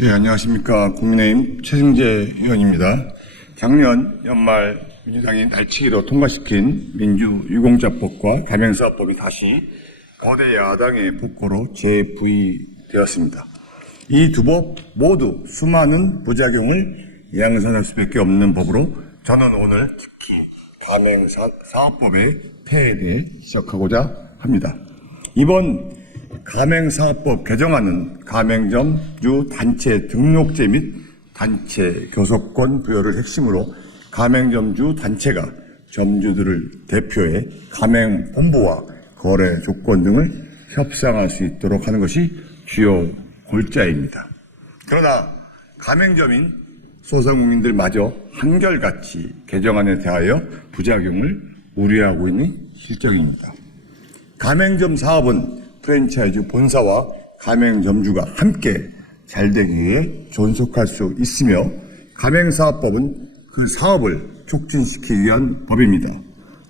예, 안녕하십니까. 국민의힘 최승재 의원입니다. 작년 연말 민주당이 날치기로 통과시킨 민주유공자법과 가맹사업법이 다시 거대 야당의 폭거로 재부의되었습니다. 이 두 법 모두 수많은 부작용을 양산할 수밖에 없는 법으로 저는 오늘 특히 가맹사업법의 폐해에 대해 지적하고자 합니다. 이번 가맹사업법 개정안은 가맹점주 단체 등록제 및 단체 교섭권 부여를 핵심으로 가맹점주 단체가 점주들을 대표해 가맹본부와 거래 조건 등을 협상할 수 있도록 하는 것이 주요 골자입니다. 그러나 가맹점인 소상공인들마저 한결같이 개정안에 대하여 부작용을 우려하고 있는 실정입니다. 가맹점 사업은 프랜차이즈 본사와 가맹점주가 함께 잘 되기 위해 존속할 수 있으며 가맹사업법은 그 사업을 촉진시키기 위한 법입니다.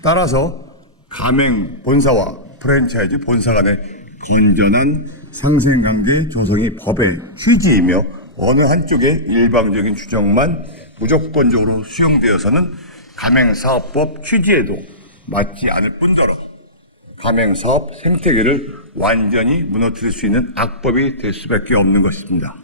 따라서 가맹본사와 프랜차이즈 본사 간의 건전한 상생관계 조성이 법의 취지이며 어느 한쪽의 일방적인 규정만 무조건적으로 수용되어서는 가맹사업법 취지에도 맞지 않을 뿐더러 가맹사업 생태계를 완전히 무너뜨릴 수 있는 악법이 될 수밖에 없는 것입니다.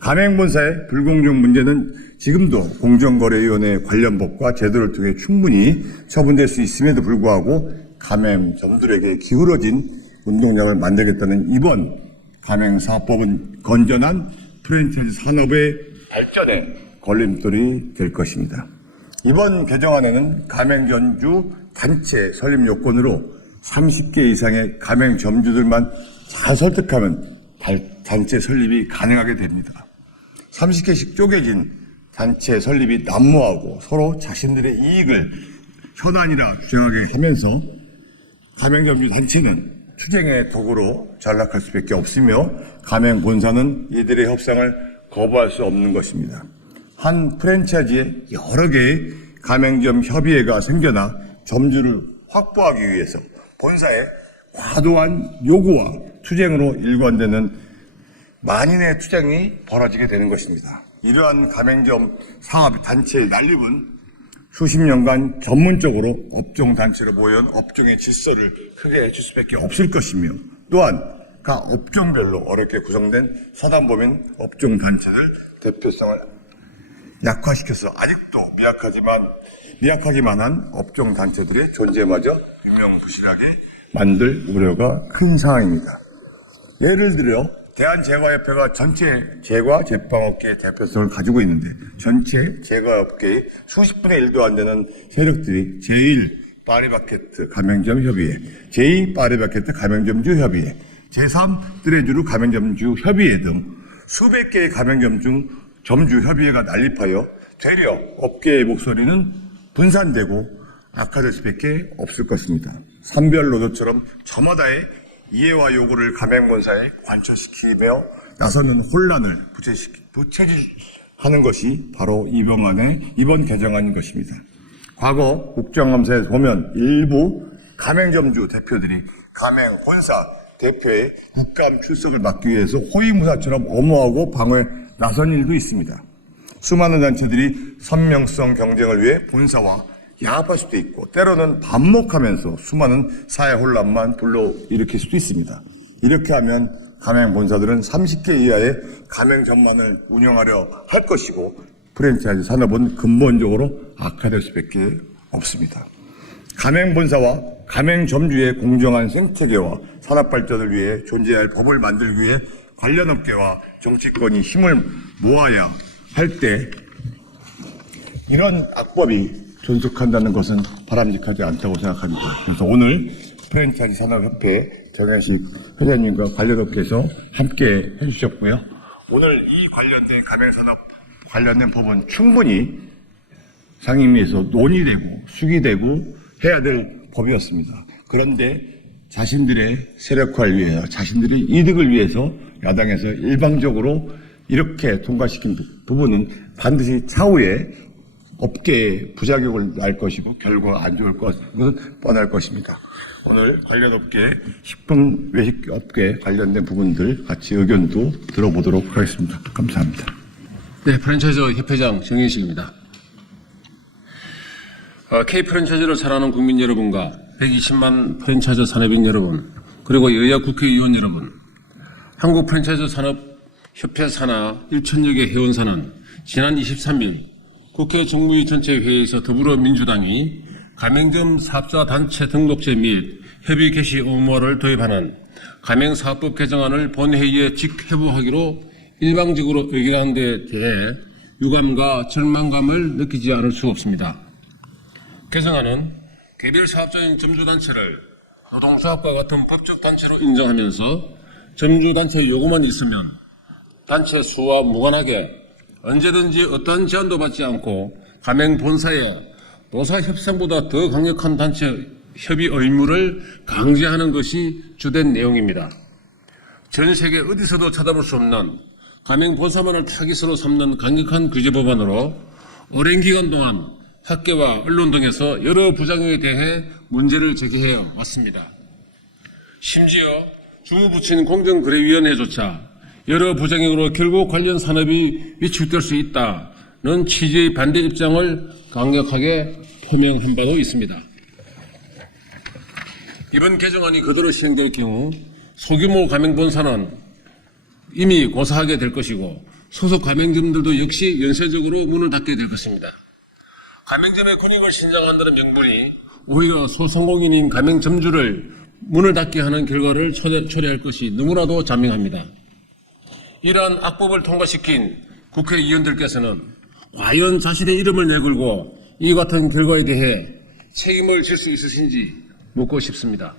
가맹본사의 불공정 문제는 지금도 공정거래위원회 관련 법과 제도를 통해 충분히 처분될 수 있음에도 불구하고 가맹점들에게 기울어진 운동장을 만들겠다는 이번 가맹사업법은 건전한 프랜차이즈 산업의 발전에 걸림돌이 될 것입니다. 이번 개정안에는 가맹점주 단체 설립 요건으로 30개 이상의 가맹점주들만 잘 설득하면 단체 설립이 가능하게 됩니다. 30개씩 쪼개진 단체 설립이 난무하고 서로 자신들의 이익을 현안이라 주장하게 하면서 가맹점주 단체는 투쟁의 도구로 전락할 수밖에 없으며 가맹본사는 이들의 협상을 거부할 수 없는 것입니다. 한 프랜차이즈에 여러 개의 가맹점 협의회가 생겨나 점주를 확보하기 위해서 본사의 과도한 요구와 투쟁으로 일관되는 만인의 투쟁이 벌어지게 되는 것입니다. 이러한 가맹점 사업 단체의 난립은 수십 년간 전문적으로 업종단체로 모여온 업종의 질서를 크게 해칠 수밖에 없을 것이며 또한 각 업종별로 어렵게 구성된 사단법인 업종단체들 대표성을 약화시켜서 아직도 미약하기만 한 업종단체들의 존재마저 유명무실하게 만들 우려가 큰 상황입니다. 예를 들어 대한제과협회가 전체 제과 제빵업계의 대표성을 가지고 있는데 전체 제과업계의 수십 분의 1도 안 되는 세력들이 제1 파리바게뜨 가맹점 협의회, 제2 파리바게뜨 가맹점주 협의회, 제3 뜨레주르 가맹점주 협의회 등 수백 개의 가맹점주 협의회가 난립하여 되려 업계의 목소리는 분산되고 악화될 수밖에 없을 것입니다. 산별노조처럼 저마다의 이해와 요구를 가맹본사에 관철시키며 나서는 혼란을 부채질하는 것이 바로 이번 개정안인 것입니다. 과거 국정감사에서 보면 일부 가맹점주 대표들이 가맹본사 대표의 국감 출석을 막기 위해서 호위무사처럼 엄호하고 방어에 나선 일도 있습니다. 수많은 단체들이 선명성 경쟁을 위해 본사와 야합할 수도 있고 때로는 반목하면서 수많은 사회 혼란만 불러일으킬 수도 있습니다. 이렇게 하면 가맹본사들은 30개 이하의 가맹점만을 운영하려 할 것이고 프랜차이즈 산업은 근본적으로 악화될 수밖에 없습니다. 가맹본사와 가맹점주의 공정한 생태계와 산업발전을 위해 존재할 법을 만들기 위해 관련 업계와 정치권이 힘을 모아야 할 때 이런 악법이 존속한다는 것은 바람직하지 않다고 생각합니다. 그래서 오늘 프랜차이즈 산업협회 정현식 회장님과 관련 업계에서 함께 해주셨고요. 오늘 이 관련된 가맹산업 관련된 법은 충분히 상임위에서 논의되고 수기되고 해야 될 법이었습니다. 그런데 자신들의 세력화를 위해서 자신들의 이득을 위해서 야당에서 일방적으로 이렇게 통과시킨 부분은 반드시 차후에 업계에 부작용을 날 것이고 결과가 안 좋을 것은 뻔할 것입니다. 오늘 관련 업계, 식품 외식 업계 관련된 부분들 같이 의견도 들어보도록 하겠습니다. 감사합니다. 네, 프랜차이즈 협회장 정인식입니다. K 프랜차이즈를 사랑하는 국민 여러분과 120만 프랜차이즈 산업인 여러분, 그리고 여야 국회의원 여러분, 한국 프랜차이즈 산업협회 산하 1천여 개 회원사는 지난 23일 국회 정무위 전체 회의에서 더불어민주당이 가맹점 사업자 단체 등록제 및 협의 개시 의무화를 도입하는 가맹사업법 개정안을 본회의에 직회부하기로 일방적으로 의결한 데 대해 유감과 절망감을 느끼지 않을 수 없습니다. 개정안은 개별 사업자인 점주단체를 노동조합과 같은 법적 단체로 인정하면서 점주단체 요구만 있으면 단체 수와 무관하게 언제든지 어떠한 제한도 받지 않고 가맹 본사에 노사 협상보다 더 강력한 단체 협의 의무를 강제하는 것이 주된 내용입니다. 전 세계 어디서도 찾아볼 수 없는 가맹 본사만을 타깃으로 삼는 강력한 규제 법안으로 오랜 기간 동안 학계와 언론 등에서 여러 부작용에 대해 문제를 제기해 왔습니다. 심지어 주무부처인 공정거래위원회조차 여러 부작용으로 결국 관련 산업이 위축될 수 있다는 취지의 반대 입장을 강력하게 표명한 바도 있습니다. 이번 개정안이 그대로 시행될 경우 소규모 가맹본사는 이미 고사하게 될 것이고 소속 가맹점들도 역시 연쇄적으로 문을 닫게 될 것입니다. 가맹점의 권익을 신장한다는 명분이 오히려 소상공인인 가맹점주를 문을 닫게 하는 결과를 초래할 것이 너무나도 자명합니다. 이러한 악법을 통과시킨 국회의원들께서는 과연 자신의 이름을 내걸고 이 같은 결과에 대해 책임을 질 수 있으신지 묻고 싶습니다.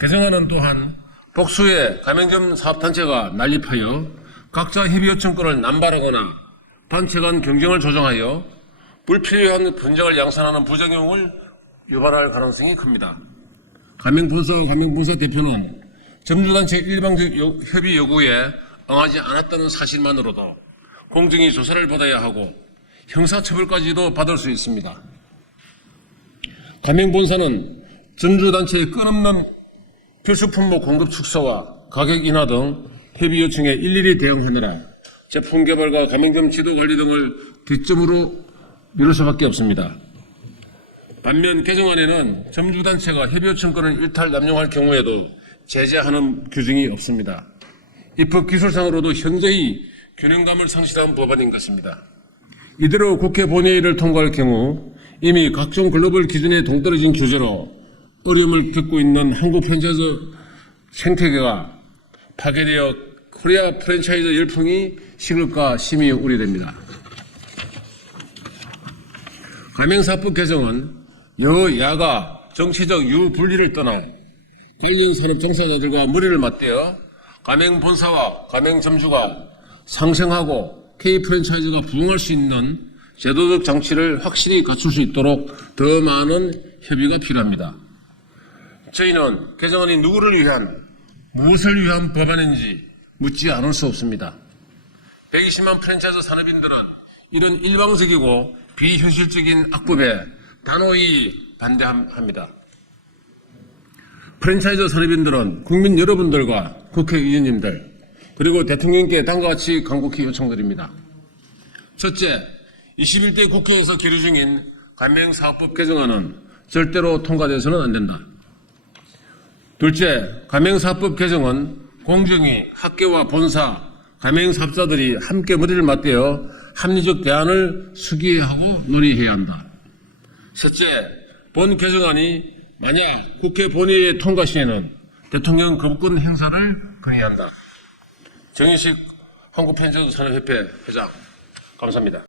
개정안은 또한 복수의 가맹점 사업단체가 난립하여 각자 협의 요청권을 남발하거나 단체 간 경쟁을 조정하여 불필요한 분쟁을 양산하는 부작용을 유발할 가능성이 큽니다. 가맹본사와 가맹본사 대표는 점주단체 일방적 협의 요구에 응하지 않았다는 사실만으로도 공정위 조사를 받아야 하고 형사처벌까지도 받을 수 있습니다. 가맹본사는 점주단체의 끊임없는 필수품목 공급 축소와 가격 인하 등 협의 요청에 일일이 대응하느라 제품 개발과 가맹점 지도 관리 등을 뒷점으로 미룰 수밖에 없습니다. 반면 개정안에는 점주단체가 협의 요청권을 일탈 남용할 경우에도 제재하는 규정이 없습니다. 입법 기술상으로도 현저히 균형감을 상실한 법안인 것입니다. 이대로 국회 본회의를 통과할 경우 이미 각종 글로벌 기준에 동떨어진 규제로 어려움을 겪고 있는 한국 프랜차이즈 생태계가 파괴되어 코리아 프랜차이즈 열풍이 식을까 심히 우려됩니다. 가맹사법 개정은 여야가 정치적 유분리를 떠나 관련 산업 종사자들과 머리를 맞대어 가맹본사와 가맹점주가 상생하고 K프랜차이즈가 부흥할 수 있는 제도적 장치를 확실히 갖출 수 있도록 더 많은 협의가 필요합니다. 저희는 개정안이 누구를 위한, 무엇을 위한 법안인지 묻지 않을 수 없습니다. 120만 프랜차이즈 산업인들은 이런 일방적이고 비현실적인 악법에 단호히 반대합니다. 프랜차이즈 산업인들은 국민 여러분들과 국회의원님들 그리고 대통령께 다음과 같이 간곡히 요청드립니다. 첫째, 21대 국회에서 계류 중인 가맹사업법 개정안은 절대로 통과돼서는 안 된다. 둘째, 가맹사업법 개정은 공정위, 학계와 본사, 가맹사업자들이 함께 머리를 맞대어 합리적 대안을 수기하고 논의해야 한다. 셋째, 본 개정안이 만약 국회 본회의에 통과 시에는 대통령 거부권 행사를 건의한다. 정인식 한국프랜차이즈 산업협회 회장, 감사합니다.